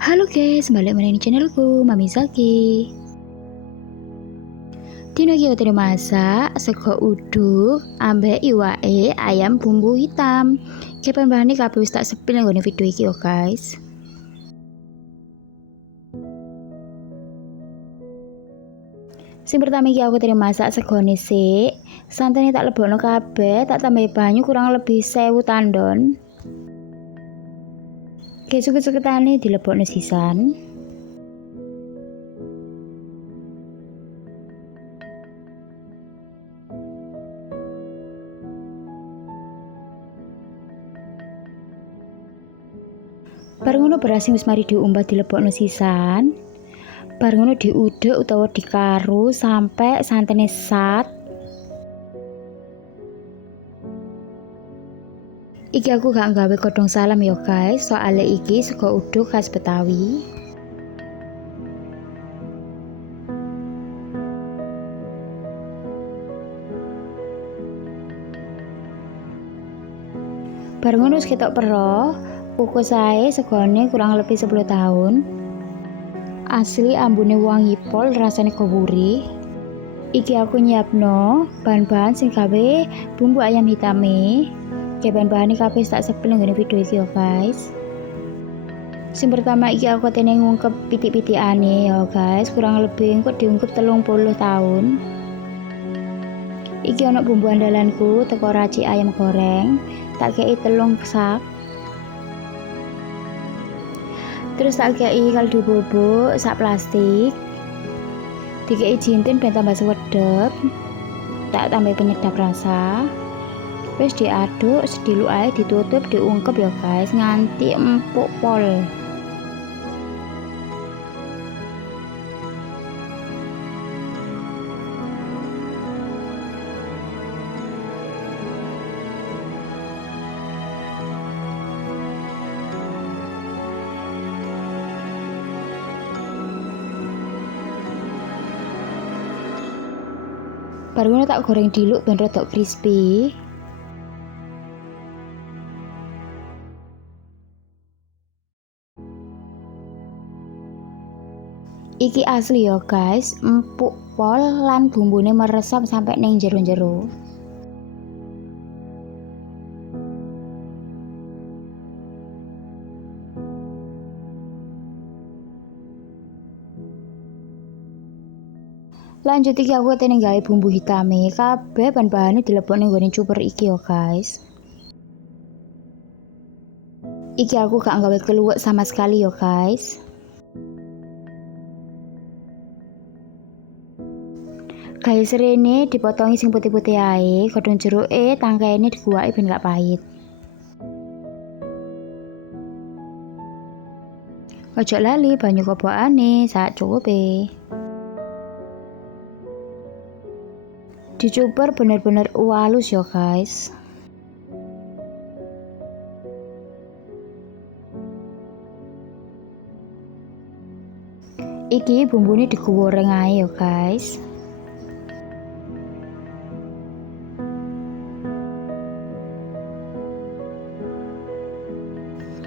Halo guys, balik mana di channelku Mami Zaki. Dino iki udah masak sego uduk ambek iwake ayam bumbu hitam. Kapan bahannya kabeh wis tak sepil nggone video iki yo guys. Sing pertama iki aku tadi masak segone sik. Santene tak lebokno kabeh, tak tambahi banyu kurang lebih 1000 tandon. Kesuk-kesuketane dilebokno sisan. Bareng ngono beras sing wis mari diumbah dilebokno sisan. Bareng ngono diudek utawa dikaru sampai santene sat. Iki aku gak nggawe godhong salam ya guys, soalnya iki sego uduk khas Betawi. Bareng ngono wis ketok pero, kukus ae segone kurang lebih 10 tahun. Asli ambune wangi pol, rasane gurih. Iki aku nyiapno bahan-bahan sing gawe bumbu ayam hitame. Bahan-bahannya kabeh tak sepil nggone video iki ya guys. Sing pertama iki aku tene ngungkep pitik-pitikane ya guys, kurang lebih engko diungkep 30 tahun. Iki ana bumbu andalanku teko racik ayam goreng, tak kei 3 sak. Terus tak kei kaldu bubuk sak plastik. Dikei jinten ben tambah sedep. Tak tambah penyedap rasa. Wis diaduk, sediluk ae ditutup, diungkep ya guys nganti empuk pol. Baru tak goreng diluk ben rodok crispy. Iki asli ya guys, empuk pol lan bumbune meresap sampai neng jero-jero. Lanjut iki aku tene gawe bumbu hitame, kabeh bahan-bahane dilebokne nggone cuper iki ya guys. Iki aku gak gawe keluwek sama sekali ya guys. Gawe serene dipotongi sing putih-putih ae, godhong jeruke tangkaine diguwaki ben gak pahit. Ojo lali banyu kobokane sak cukupe. Dicuper bener-bener halus ya guys. Iki bumbune digoreng ae ya guys.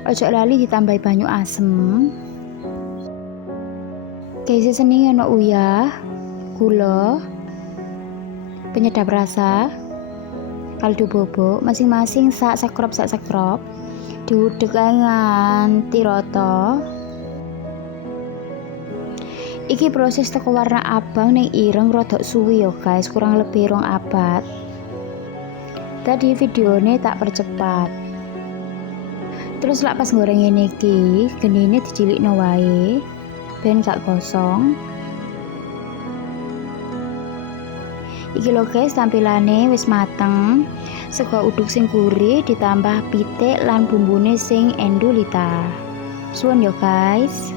Ojo lali ditambahi banyu asem. Kayak sesening ana uyah, gula, penyedap rasa, kaldu bubuk, masing-masing sak sekrop. Diudek nganti rata. Iki proses teko warna abang ning ireng rodok suwi ya guys, kurang lebih 2 abad. Tadi videone tak percepat. Terus lak pas goreng ini iki, genine dicilikno wae ben gak gosong. Iki lho guys tampilane wis mateng. Sego uduk sing gurih ditambah pitik lan bumbune sing endulita. Suwun ya guys.